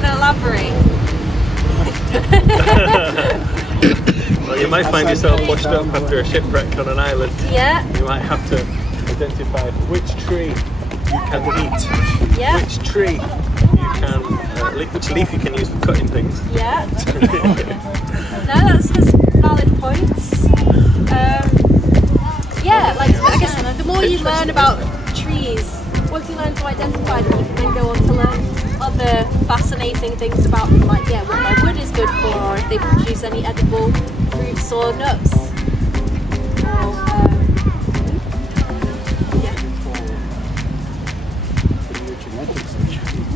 want to elaborate? Well, you might find yourself washed up after a shipwreck on an island. Yeah. You might have to identify which tree you can eat, Yeah. which tree you can, which leaf you can use for cutting things. Yeah. No, that's valid points. Yeah, like I guess the more you learn about trees, once you learn to identify them, you can then go on to learn other fascinating things about them, like what their wood is good for, or if they produce any edible fruits or nuts.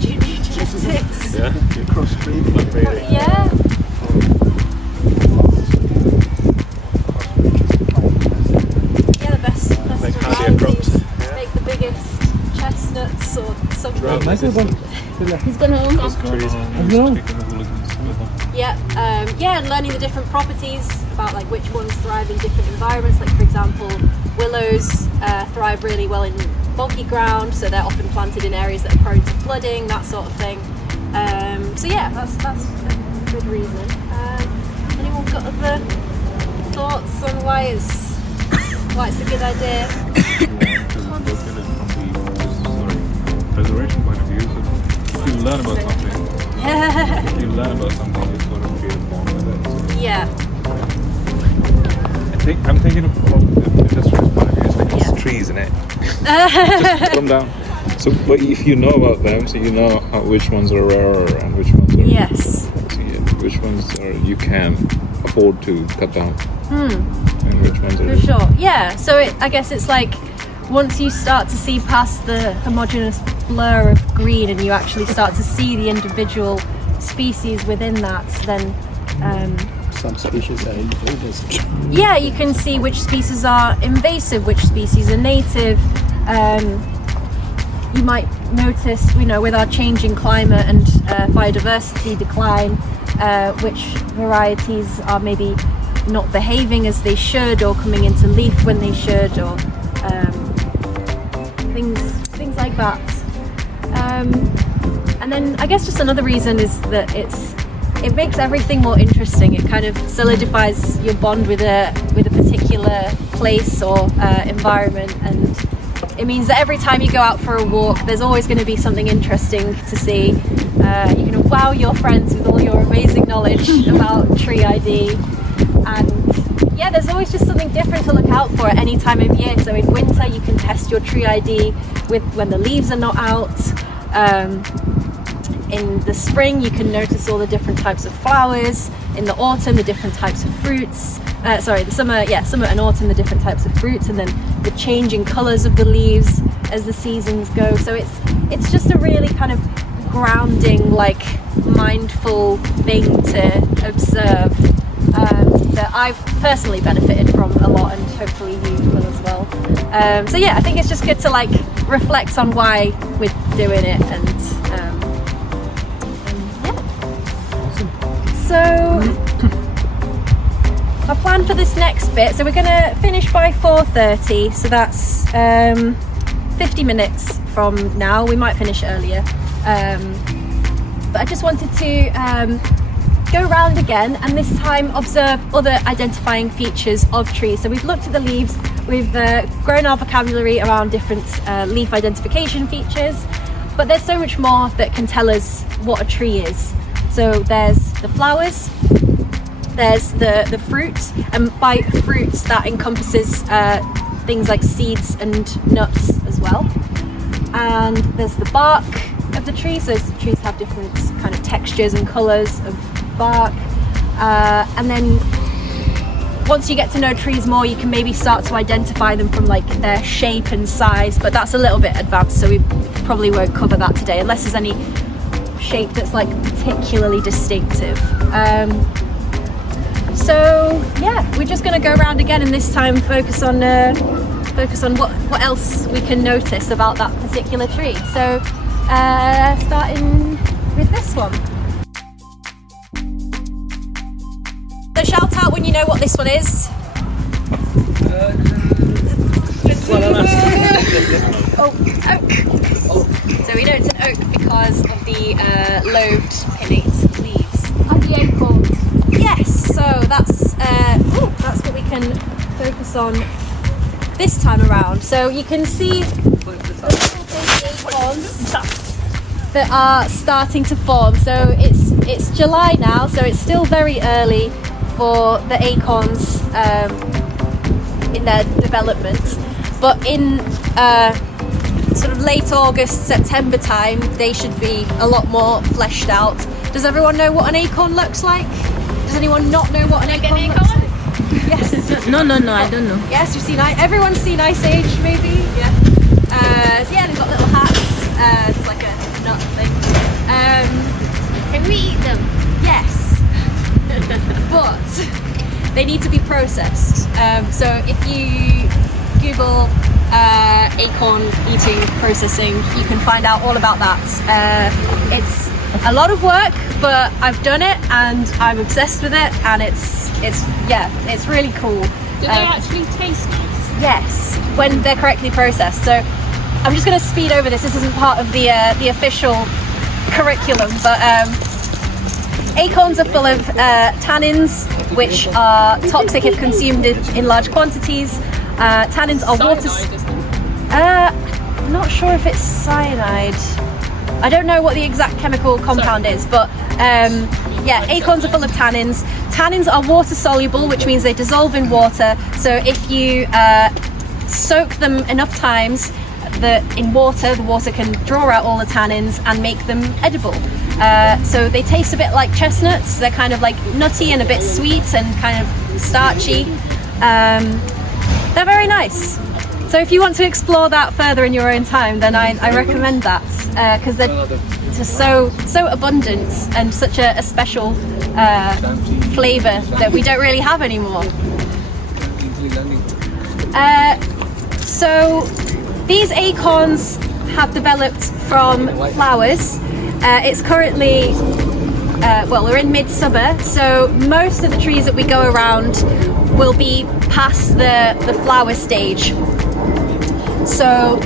Genetics. Yeah, You crossbreed. not really. Yeah. Yeah, the best Make hardier crops. varieties make the biggest chestnuts or something. He's gone home. Yeah, and learning the different properties about like which ones thrive in different environments. Like for example, willows thrive really well in boggy ground, so they're often planted in areas that are prone to flooding, that sort of thing. So yeah, that's a good reason. Anyone got other thoughts on why it's a good idea? Preservation point of view, so if you learn about something, you sort of feel born with it. So Yeah. I'm thinking of industrialist point of view, it's like it's trees in it. Just put them down. So, but if you know about them, so you know which ones are rarer and which ones are Yes. so which ones are you can afford to cut down, and which ones are For sure. Yeah. So I guess it's like once you start to see past the homogeneous blur of green and you actually start to see the individual species within that, then Some species are invaders. yeah, you can see which species are invasive, which species are native. You might notice, with our changing climate and biodiversity decline, which varieties are maybe not behaving as they should, or coming into leaf when they should, or things like that. And then I guess just another reason is that it makes everything more interesting. It kind of solidifies your bond with a particular place or environment, and it means that every time you go out for a walk, there's always going to be something interesting to see. You can wow your friends with all your amazing knowledge about tree ID, and yeah, there's always just something different to look out for at any time of year. So in winter, you can test your tree ID when the leaves are not out. In the spring, you can notice all the different types of flowers. In the autumn, the different types of fruits. The summer and autumn, the different types of fruits, and then the changing colours of the leaves as the seasons go. So it's just a really kind of grounding, like mindful thing to observe that I've personally benefited from a lot, and hopefully you will as well. So yeah, I think it's just good to like reflect on why we're doing it, and yeah. So our plan for this next bit, so we're going to finish by 4:30, so that's 50 minutes from now. We might finish earlier, but I just wanted to go around again, and this time observe other identifying features of trees. So we've looked at the leaves, we've grown our vocabulary around different leaf identification features, but there's so much more that can tell us what a tree is. So there's the flowers, there's the fruits, and by fruits that encompasses things like seeds and nuts as well. And there's the bark of the tree, so trees have different kind of textures and colours of bark, and then once you get to know trees more, you can maybe start to identify them from like their shape and size, but that's a little bit advanced, so we probably won't cover that today unless there's any shape that's like particularly distinctive. So yeah, we're just going to go around again, and this time focus on what else we can notice about that particular tree. So starting with this one. So shout out when you know what this one is. Oh, oak. So we know it's an oak because of the lobed pinnate leaves. And the acorns. Yes, so that's what we can focus on this time around. So you can see the little baby acorns that are starting to form. So it's July now, so it's still very early for the acorns in their development. But in sort of late August, September time, they should be a lot more fleshed out. Does everyone know what an acorn looks like? Does anyone not know what an acorn looks like? Yes. No, I don't know. Yes, you've seen everyone's seen Ice Age, maybe. Yeah. So yeah, they've got little hats. It's like a nut thing. Can we eat them? Yes. But they need to be processed. So if you Google acorn eating processing, you can find out all about that. It's a lot of work, but I've done it and I'm obsessed with it, and it's really cool. Do they actually taste nice? Yes, when they're correctly processed. So I'm just going to speed over this. This isn't part of the official curriculum, but acorns are full of tannins, which are toxic if consumed in large quantities. Tannins are water. I'm not sure if it's cyanide. I don't know what the exact chemical compound is, but yeah, acorns are full of tannins. Tannins are water soluble, which means they dissolve in water. So if you soak them enough times in water, the water can draw out all the tannins and make them edible. So they taste a bit like chestnuts. They're kind of like nutty and a bit sweet and kind of starchy. They're very nice. So if you want to explore that further in your own time, then I recommend that, because they're just so abundant and such a special flavour that we don't really have anymore. So these acorns have developed from flowers. It's currently, we're in midsummer, so most of the trees that we go around will be past the flower stage. So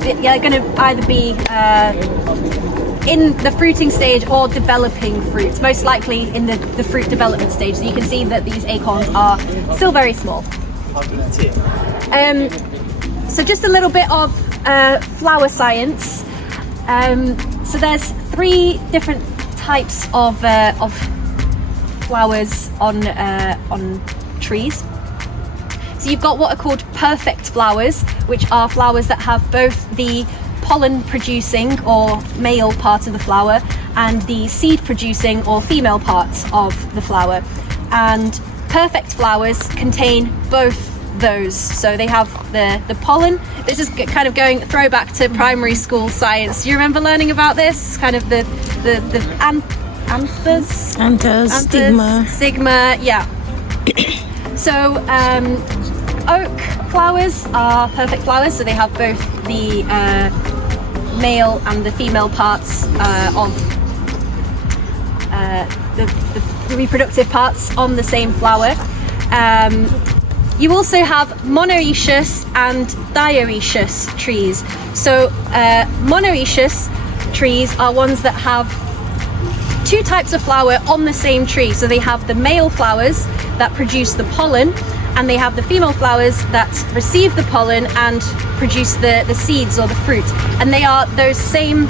they're going to either be in the fruiting stage or developing fruit, most likely in the fruit development stage. So you can see that these acorns are still very small. So just a little bit of flower science. So there's 3 different types of flowers on trees. So you've got what are called perfect flowers, which are flowers that have both the pollen producing or male part of the flower and the seed producing or female part of the flower. And perfect flowers contain both those. So they have the pollen. This is kind of going throwback to primary school science. Do you remember learning about this? Kind of the anthers, stigma, yeah. So oak flowers are perfect flowers, so they have both the male and the female parts of the reproductive parts on the same flower. You also have monoecious and dioecious trees. So monoecious trees are ones that have 2 types of flower on the same tree. So they have the male flowers that produce the pollen, and they have the female flowers that receive the pollen and produce the seeds or the fruit. And they are those same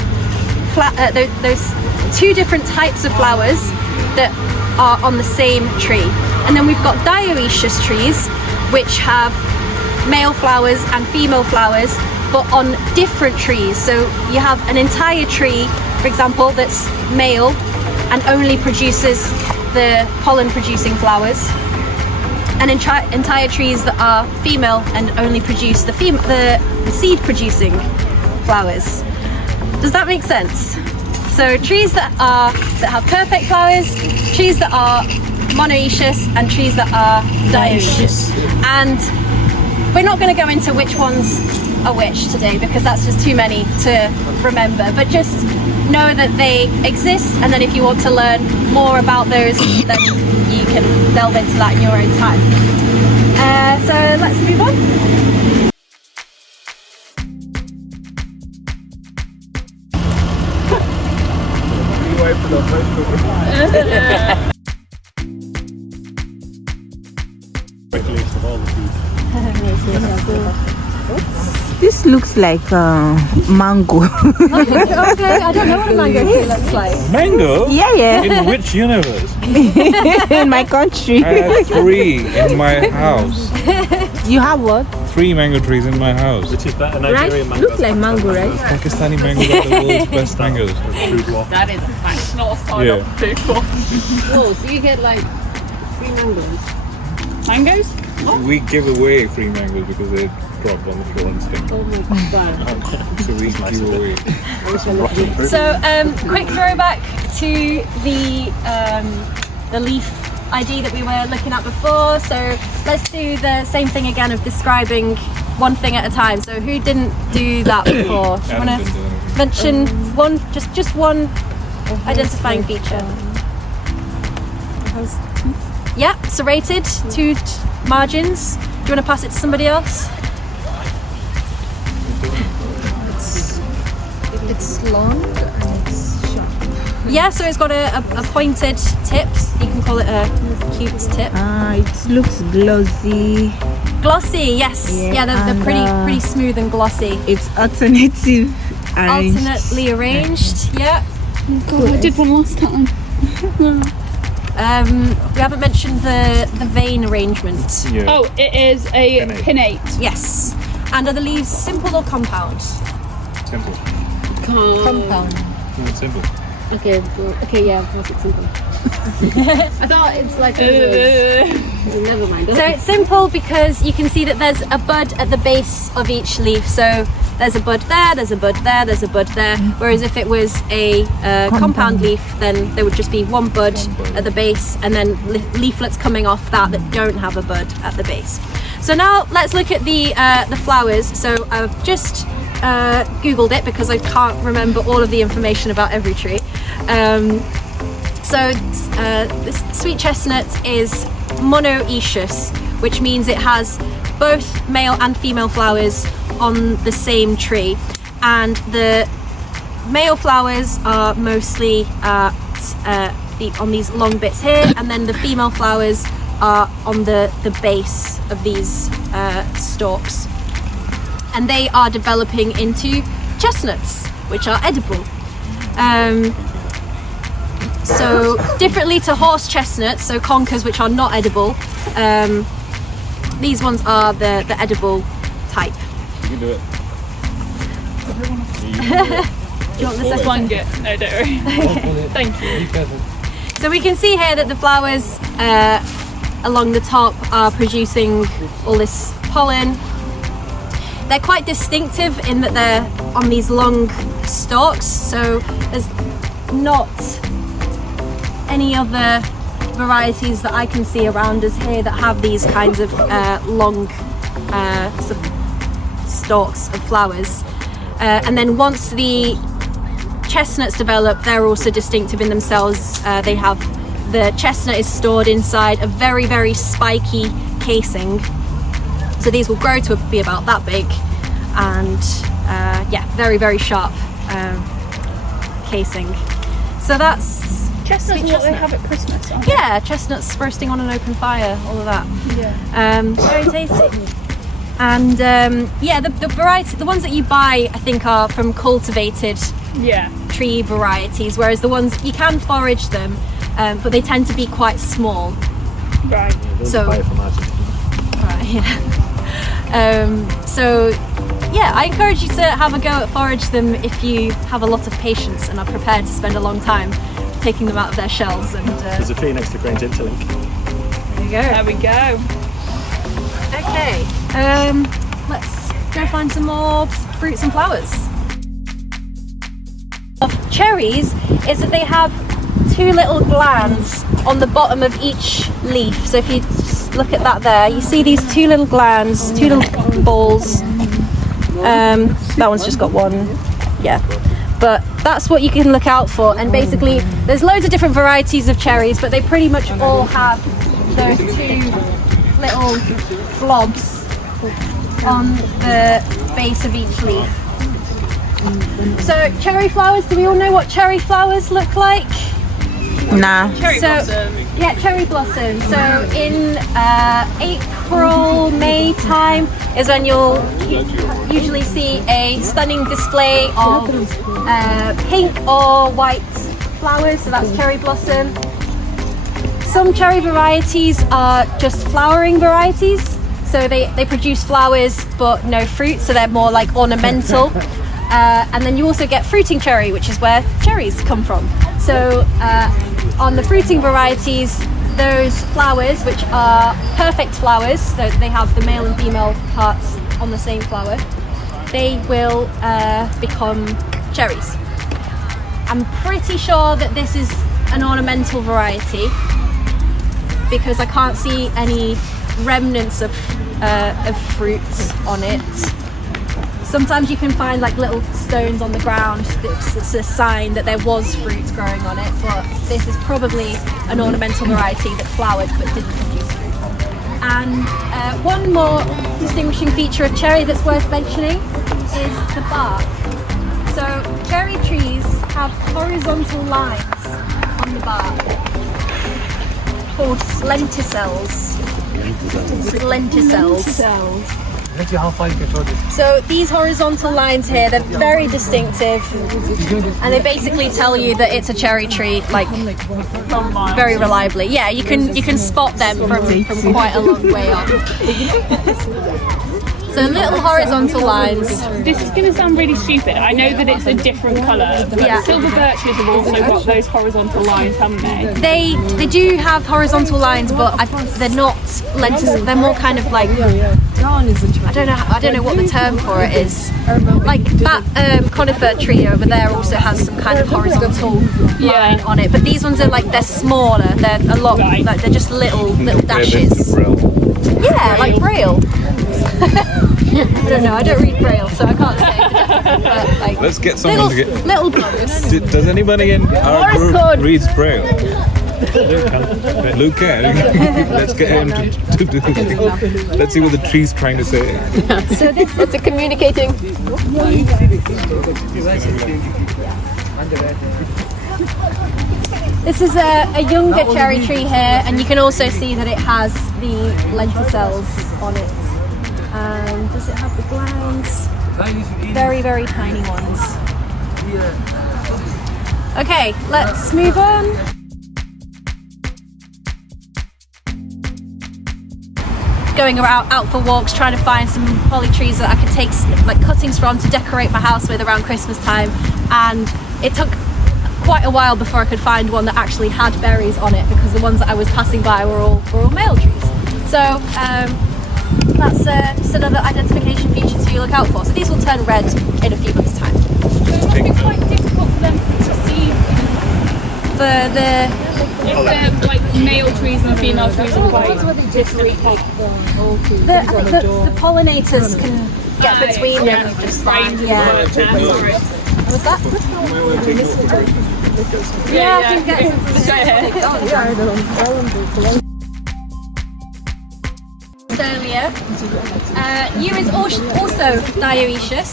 those 2 different types of flowers that are on the same tree. And then we've got dioecious trees, which have male flowers and female flowers, but on different trees. So you have an entire tree, for example, that's male and only produces the pollen producing flowers, and entire trees that are female and only produce the seed producing flowers. Does that make sense? So trees that have perfect flowers, trees that are monoecious, and trees that are dioecious. And we're not going to go into which ones are which today, because that's just too many to remember, but just know that they exist, and then if you want to learn more about those, then you can delve into that in your own time. So let's move on. Regulation of all the food. This looks like mango. Okay, I don't know what a mango tree looks like. Mango? Yeah. In which universe? In my country. I have 3 in my house. You have what? 3 mango trees in my house. Which is better, Right? Nigerian mango. Looks like mango, right? Pakistani mangoes are the world's best mangoes. Food war. That is a fact. Not a sign Yeah. of people. Oh, so you get like 3 mangoes. Mangoes? We give away free mangoes because they drop on the floor and stink. Oh my god. So we give away. So, quick throwback to the leaf ID that we were looking at before. So let's do the same thing again of describing one thing at a time. So who didn't do that before? Do you want to mention one, just one identifying feature? Yeah, serrated, toothed margins. Do you want to pass it to somebody else? It's long and it's sharp. Yeah, so it's got a pointed tip. You can call it a cute tip. It looks glossy. Glossy, yes. Yeah, they're and, pretty smooth and glossy. It's alternative. arranged. Alternately arranged, yeah. God, I did one last time. We haven't mentioned the vein arrangement. Yeah. Oh, it is a Pinnate. pinnate. Yes. And are the leaves simple or compound? Simple. Compound. It's simple. Okay, yeah, make it simple. I thought it's like never mind. So it's simple because you can see that there's a bud at the base of each leaf. So there's a bud there, there's a bud there, there's a bud there. Whereas if it was a compound leaf, then there would just be one bud at the base and then leaflets coming off that don't have a bud at the base. So now let's look at the flowers. So I've just Googled it because I can't remember all of the information about every tree. This sweet chestnut is monoecious, which means it has both male and female flowers on the same tree, and the male flowers are mostly on these long bits here, and then the female flowers are on the base of these stalks, and they are developing into chestnuts, which are edible. So differently to horse chestnuts, so conkers, which are not edible, these ones are the edible type. You can do it. Do you want the second? Flank it. No, don't worry. Thank you. So we can see here that the flowers along the top are producing all this pollen. They're quite distinctive in that they're on these long stalks, so there's not any other varieties that I can see around us here that have these kinds of long sort of stalks of flowers. And then once the chestnuts develop, they're also distinctive in themselves. The chestnut is stored inside a very, very spiky casing. So these will grow to be about that big, and very, very sharp casing. So that's Chestnuts sweet are what they chestnut. have at Christmas, aren't they? Yeah, chestnuts roasting on an open fire, all of that. Yeah. Very tasty. And the variety, the ones that you buy, I think, are from cultivated Yeah. tree varieties, whereas the ones you can forage them, but they tend to be quite small. Right. So- Buy it from Argentina. Right, yeah. I encourage you to have a go at forage them if you have a lot of patience and are prepared to spend a long time taking them out of their shells. And There's a tree next to Grange Interlink. there you go. There we go. Okay, let's go find some more fruits and flowers. Of cherries is that they have two little glands on the bottom of each leaf. So if you just look at that there, you see these two little glands, two little balls. That one's just got one, yeah. But that's what you can look out for. And basically, there's loads of different varieties of cherries, but they pretty much all have those two little blobs on the base of each leaf. So cherry flowers, do we all know what cherry flowers look like? Nah. Yeah, cherry blossom. So in April, May time is when you'll usually see a stunning display of pink or white flowers. So that's cherry blossom. Some cherry varieties are just flowering varieties. So they produce flowers but no fruit. So they're more like ornamental. And then you also get fruiting cherry, which is where cherries come from. So on the fruiting varieties, those flowers, which are perfect flowers, so they have the male and female parts on the same flower, they will become cherries. I'm pretty sure that this is an ornamental variety because I can't see any remnants of fruits on it. Sometimes you can find like little stones on the ground that's a sign that there was fruit growing on it, but this is probably an ornamental variety that flowered but didn't produce fruit. And one more distinguishing feature of cherry that's worth mentioning is the bark. So cherry trees have horizontal lines on the bark called lenticels. Lenticels. So these horizontal lines here, they're very distinctive, and they basically tell you that it's a cherry tree, like very reliably. Yeah, you can spot them from quite a long way off. So little horizontal lines. This is going to sound really stupid. I know that it's a different colour, but Yeah. silver birches have also got those horizontal lines, haven't they? They do have horizontal lines, but they're not lenticels. They're more kind of like, I don't know what the term for it is. Like that conifer tree over there also has some kind of horizontal line on it, but these ones are like, they're smaller. They're a lot like, they're just little dashes. Yeah, like Braille. I don't know. I don't read Braille, so I can't say. But like, Let's get someone to get. Little close. Does anybody in our group read Braille? Luke can. Let's get him to do it. Let's see what the tree's trying to say. So this It's a communicating. This is a younger cherry tree here, and you can also see that it has the lenticels on it. Does it have the glands? Very, very tiny ones. Okay, let's move on. Going out for walks, trying to find some holly trees that I could take like cuttings from to decorate my house with around Christmas time, and it took quite a while before I could find one that actually had berries on it, because the ones that I was passing by were all male trees. So that's just another identification feature to look out for. So these will turn red in a few months' time. It's quite difficult for them to see For the if they're like male trees and female trees are quite distant. the pollinators can get between them just fine. Yeah. Was that? Yeah, I can get some. Earlier, you is also dioecious.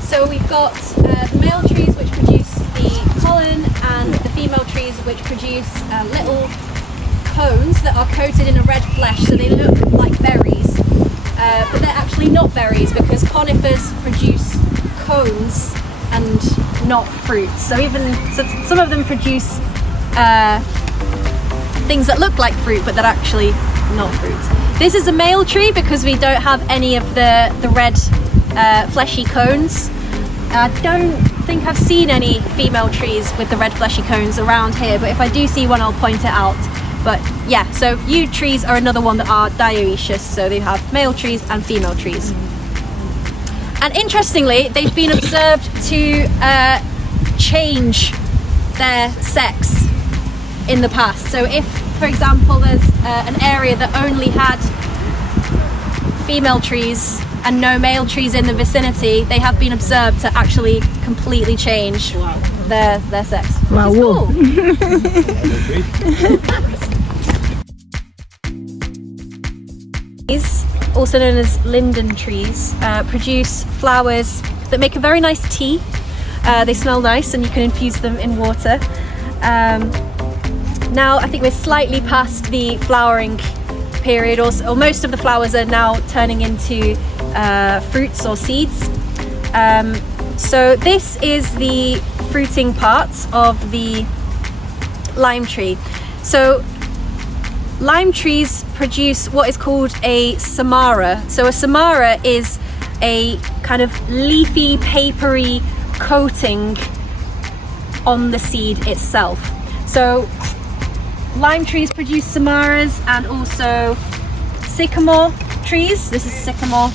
So we've got the male trees which produce the pollen, and the female trees which produce little cones that are coated in a red flesh, so they look like berries, but they're actually not berries, because conifers produce cones and not fruits. So some of them produce things that look like fruit, but they're actually not fruit. This is a male tree because we don't have any of the red fleshy cones. I don't think I've seen any female trees with the red fleshy cones around here, but if I do see one, I'll point it out. But yeah, so yew trees are another one that are dioecious, so they have male trees and female trees. And interestingly, they've been observed to change their sex in the past. So if, for example, there's an area that only had female trees and no male trees in the vicinity, they have been observed to actually completely change their sex. Wow. Cool. These, also known as linden trees, produce flowers that make a very nice tea. They smell nice and you can infuse them in water. Now I think we're slightly past the flowering period, or most of the flowers are now turning into fruits or seeds. So this is the fruiting part of the lime tree. So lime trees produce what is called a samara. So a samara is a kind of leafy, papery coating on the seed itself. So lime trees produce samaras, and also sycamore trees. This is sycamore.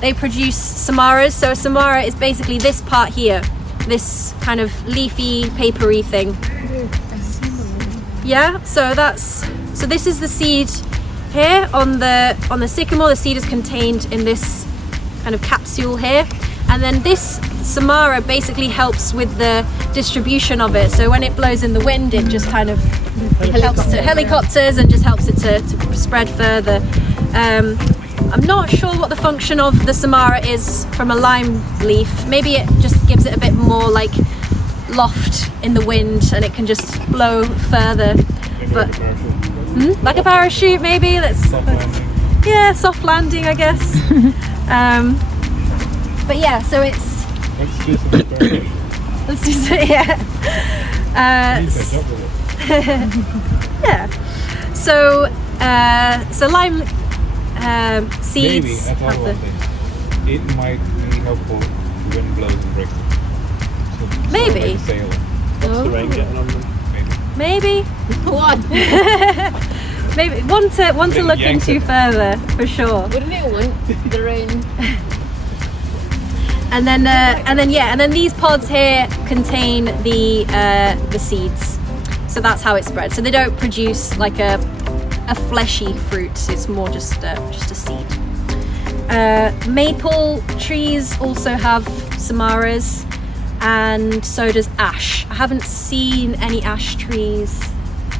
They produce samaras. So a samara is basically this part here, this kind of leafy, papery thing. Yeah. So this is the seed here on the sycamore. The seed is contained in this kind of capsule here, and then this samara basically helps with the distribution of it. So when it blows in the wind, it just kind of helps to helicopters and just helps it to spread further. I'm not sure what the function of the samara is from a lime leaf. Maybe it just gives it a bit more like loft in the wind, and it can just blow further. But like a parachute, maybe. Yeah, soft landing, I guess. But yeah, so it's. Let's do some. Yeah. Yeah. So lime seeds. Maybe, I thought one thing. It might be helpful when it blows and breaks them. So Maybe. Like sail. What's the rain getting on them? Maybe. What? Maybe one to look yank into it. further for sure. Wouldn't it want the rain? And then these pods here contain the seeds. So that's how it spreads. So they don't produce like a fleshy fruit. It's more just a seed. Maple trees also have samaras, and so does ash. I haven't seen any ash trees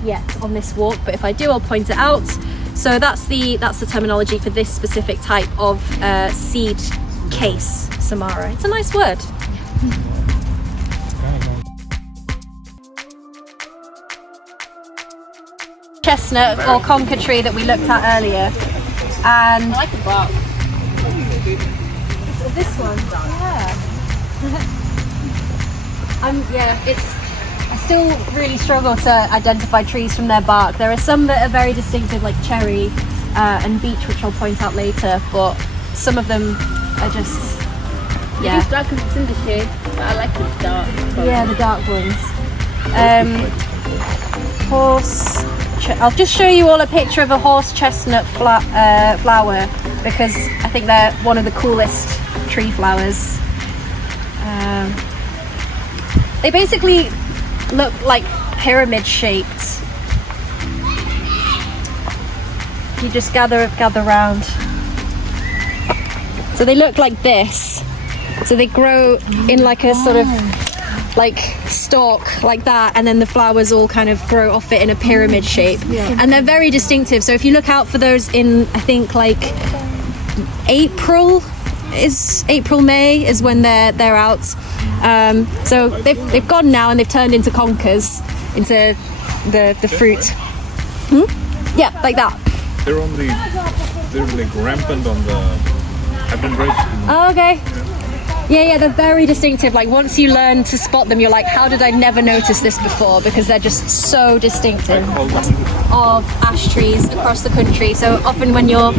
yet on this walk, but if I do, I'll point it out. So that's the terminology for this specific type of seed case, samara. It's a nice word. Chestnut or conker tree that we looked at earlier, and I like the bark. this one, yeah. I still really struggle to identify trees from their bark. There are some that are very distinctive, like cherry and beech, which I'll point out later, but some of them are just, yeah. It's dark because it's in the shade, but I like the dark. Yeah, the dark ones. I'll just show you all a picture of a horse chestnut flower, because I think they're one of the coolest tree flowers. They basically look like pyramid shaped. You just gather round. So they look like this. So they grow in like a sort of like stalk like that, and then the flowers all kind of grow off it in a pyramid shape. And they're very distinctive. So if you look out for those in, I think like April, May is when they're out. So they've gone now, and they've turned into conkers, into the fruit. Yeah, like that. They're like rampant on the I've been Oh, okay. Yeah, they're very distinctive. Like once you learn to spot them, you're like, how did I never notice this before? Because they're just so distinctive of ash trees across the country. So often when you're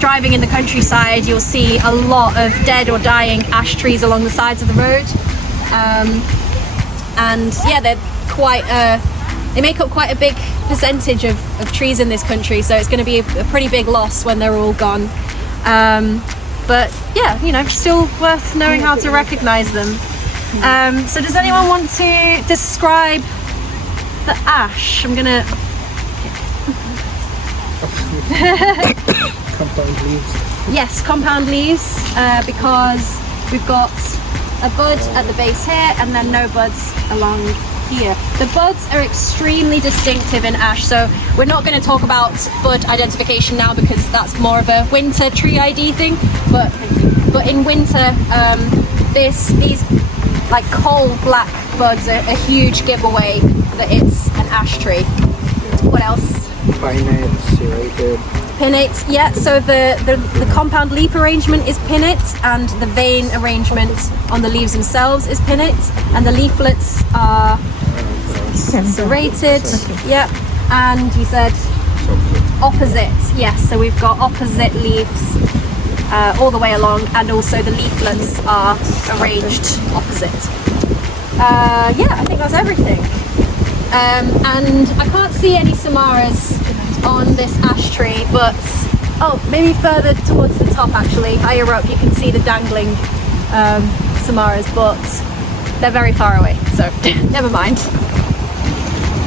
driving in the countryside, you'll see a lot of dead or dying ash trees along the sides of the road. And yeah, they're they make up quite a big percentage of trees in this country. So it's going to be a pretty big loss when they're all gone. But yeah, still worth knowing how to recognize them. So does anyone want to describe the ash? I'm gonna Compound leaves. Yes, compound leaves, because we've got a bud at the base here and then no buds along here. The buds are extremely distinctive in ash, so we're not going to talk about bud identification now because that's more of a winter tree ID thing, but in winter these like coal black bugs are a huge giveaway that it's an ash tree. What else? Pinnate, serrated. Pinnate, yeah, so the compound leaf arrangement is pinnate, and the vein arrangement on the leaves themselves is pinnate, and the leaflets are serrated, yeah, and you said opposite, yes, so we've got opposite leaves all the way along, and also the leaflets are arranged opposite. Yeah, I think that's everything. And I can't see any samaras on this ash tree, but oh, maybe further towards the top actually, higher up you can see the dangling samaras, but they're very far away, so never mind.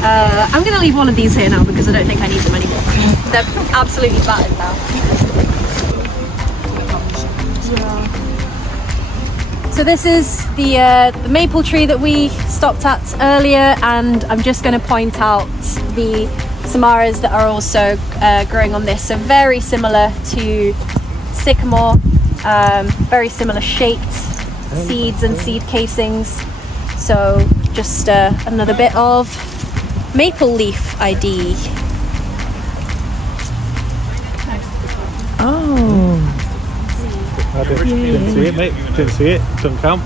I'm going to leave one of these here now because I don't think I need them anymore. They're absolutely battered now. So this is the maple tree that we stopped at earlier, and I'm just going to point out the samaras that are also growing on this. So very similar to sycamore, very similar shaped seeds and seed casings. So just another bit of maple leaf ID. Oh. I didn't see it, mate. Didn't see it. Doesn't count.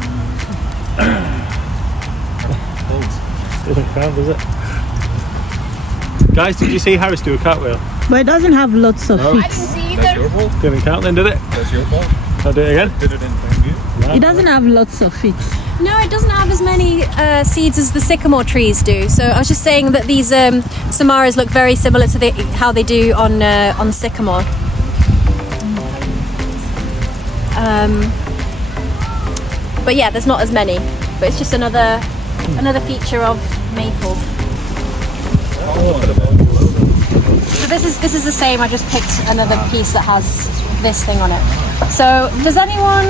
Doesn't count, does it? Guys, did you see Harris do a cartwheel? But it doesn't have lots of feet. That's your fault. Didn't count then, did it? That's your fault. I'll do it again. Did it in front of you? It doesn't have lots of feet. No, it doesn't have as many seeds as the sycamore trees do. So I was just saying that these samaras look very similar to how they do on sycamore. But yeah, there's not as many. But it's just another feature of maple. So this is the same. I just picked another piece that has this thing on it. So does anyone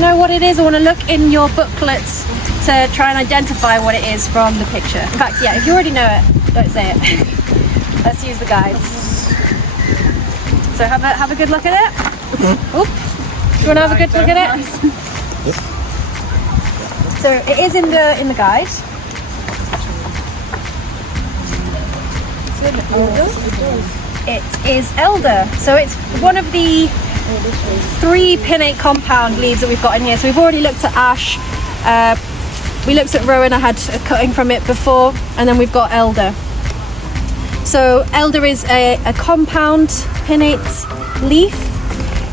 know what it is, or want to look in your booklets to try and identify what it is from the picture? In fact, yeah, if you already know it, don't say it. Let's use the guides. So have a good look at it. Oop. Do you want to have a good look at it? So it is in the guide. It is elder. So it's one of the 3 pinnate compound leaves that we've got in here. So we've already looked at ash. We looked at rowan. I had a cutting from it before, and then we've got elder. So elder is a compound pinnate leaf.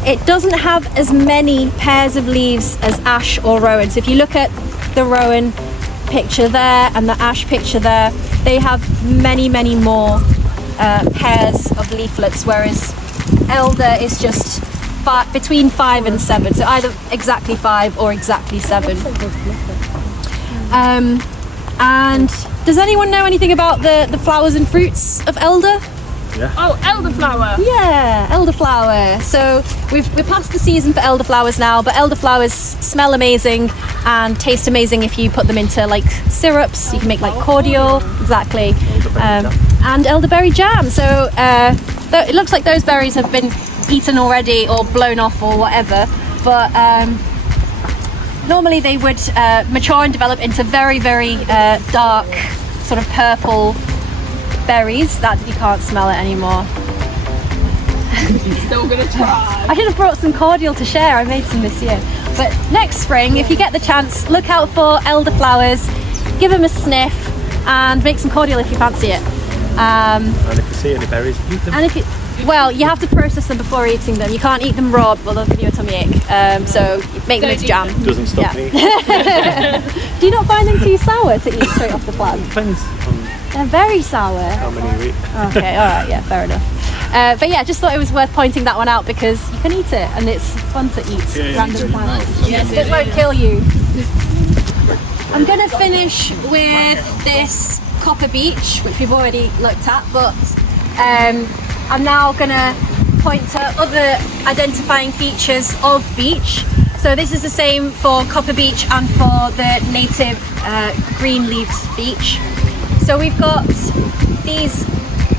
It doesn't have as many pairs of leaves as ash or rowan. So if you look at the rowan picture there and the ash picture there, they have many more pairs of leaflets, whereas elder is just between 5 and 7, so either exactly 5 or exactly 7. And does anyone know anything about the flowers and fruits of elder? Yeah. Oh, elderflower. Yeah, elderflower. So we're past the season for elderflowers now, but elderflowers smell amazing and taste amazing if you put them into like syrups. You can make like cordial, exactly, and elderberry jam. So it looks like those berries have been eaten already or blown off or whatever, but normally they would mature and develop into very dark sort of purple berries that you can't smell it anymore. Still gonna try. I should have brought some cordial to share. I made some this year. But next spring, if you get the chance, look out for elderflowers, give them a sniff, and make some cordial if you fancy it. And if you see any berries, eat them. And if you, well, you have to process them before eating them. You can't eat them raw, but they'll give you a tummy ache. So make them into jam. Doesn't stop me. Do you not find them too sour to eat straight off the plant? Depends on They're very sour. how many you eat. Okay, all right, yeah, fair enough. But yeah, just thought it was worth pointing that one out because you can eat it and it's fun to eat random plants. It won't kill you. I'm going to finish with this copper beech, which we've already looked at, but I'm now going to point to other identifying features of beech. So this is the same for copper beech and for the native green-leaved beech. So we've got these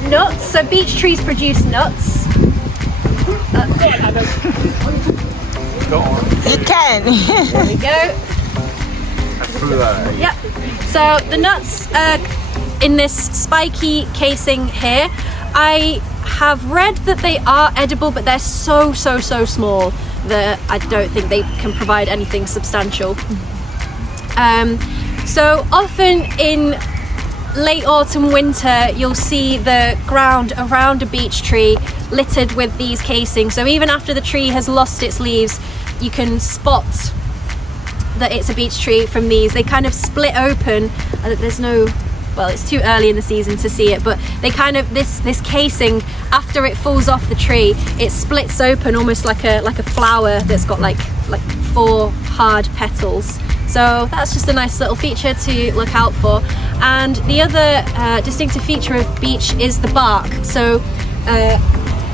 nuts. So beech trees produce nuts. You can. There we go. through that. Yep. So the nuts in this spiky casing here, I have read that they are edible, but they're so small that I don't think they can provide anything substantial. So often in late autumn, winter, you'll see the ground around a beech tree littered with these casings. So even after the tree has lost its leaves, you can spot that it's a beech tree from these. They kind of split open. There's no, well, it's too early in the season to see it, but they kind of, this casing, after it falls off the tree, it splits open almost like a flower that's got like 4 hard petals. So that's just a nice little feature to look out for. And the other distinctive feature of beech is the bark. So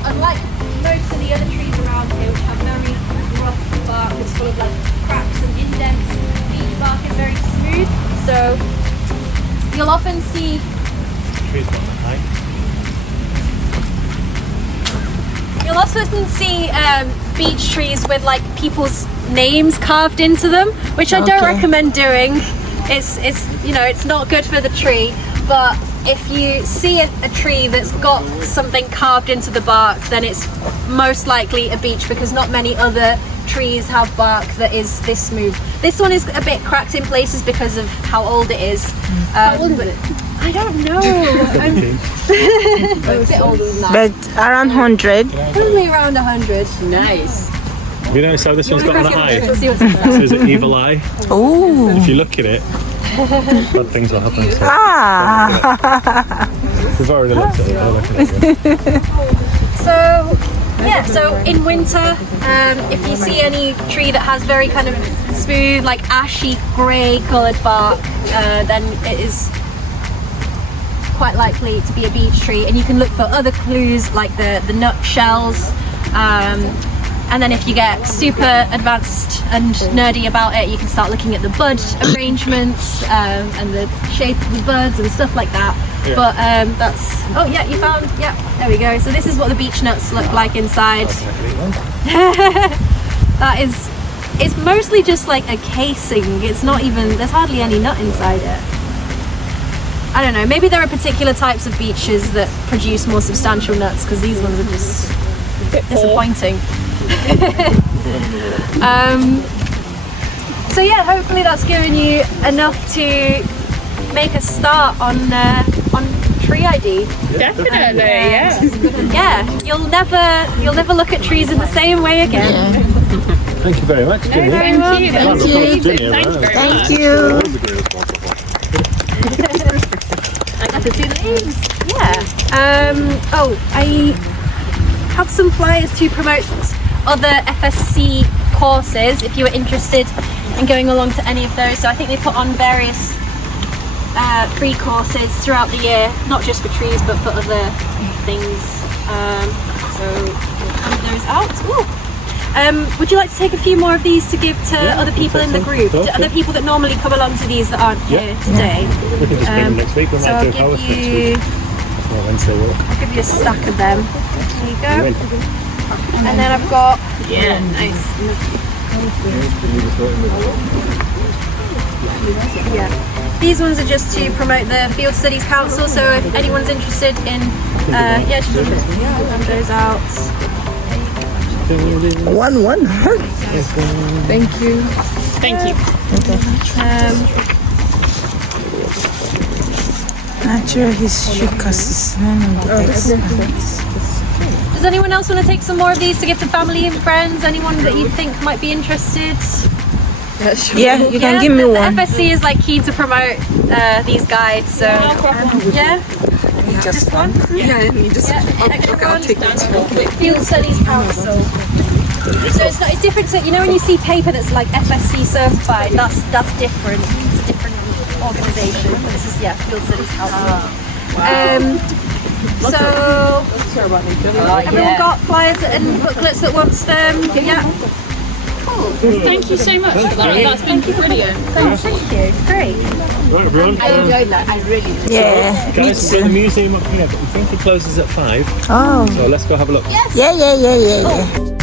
unlike most of the other trees around here, which have very rough bark that's full of like cracks and indents, beech bark is very smooth. So you'll often see beech trees with like people's names carved into them, which I don't recommend doing. It's you know, it's not good for the tree. But if you see a tree that's got something carved into the bark, then it's most likely a beech, because not many other trees have bark that is this smooth. This one is a bit cracked in places because of how old it is. How old is it? I don't know. I'm a bit older than that. But around 100. Probably around 100. Nice. You notice how this one's got an eye? Let's see what's inside. So is it evil eye? Oh. If you look at it, bad things will happen. So. Ah. We've already looked at it. So yeah, so in winter, if you see any tree that has very kind of smooth, like ashy grey coloured bark, then it is quite likely to be a beech tree. And you can look for other clues like the nut shells. And then if you get super advanced and nerdy about it, you can start looking at the bud arrangements and the shape of the buds and stuff like that. Yeah. But that's, oh yeah, you found, yeah, there we go. So this is what the beech nuts look like inside. That is, it's mostly just like a casing. It's not even, there's hardly any nut inside it. I don't know, maybe there are particular types of beeches that produce more substantial nuts, because these ones are just disappointing. So yeah, hopefully that's given you enough to make a start on tree ID. Definitely, yeah. Yeah, you'll never look at trees in the same way again. Thank you very much, Jenny. Thank you. Thank you. Thank you. I got to see the names. Yeah. Oh, I have some flyers to promote other FSC courses if you were interested in going along to any of those. So I think they put on various free courses throughout the year, not just for trees but for other things. So we'll those out. Ooh. Would you like to take a few more of these to give to other people in the group? To other people that normally come along to these that aren't here today? We can just bring them next week. We So might I'll do a power give next you, week. Wednesday walk. I'll give you a stack of them. There you go. And then I've got, Yeah, nice. yeah, these ones are just to promote the Field Studies Council. So if anyone's interested in, yeah, just hand those out. 1 heart. Thank you. Thank you. Natural history classes. Does anyone else want to take some more of these to give to family and friends? Anyone that you think might be interested? Yeah, you can give me the one. FSC is like keen to promote these guides, so yeah. Just one? Yeah, you just. I'll take that. Field Studies Council. So it's different. So you know when you see paper that's like FSC certified, that's different. It's a different organisation. But this is Field Studies Council. So everyone got flyers and booklets that wants them. Yeah. Cool. Thank you so much for that. That's been brilliant. Thank you. Great. Right, everyone. I enjoyed that. I really did. Yeah. Guys, we've got the museum up here, but we think it closes at 5. Oh. So let's go have a look. Yeah.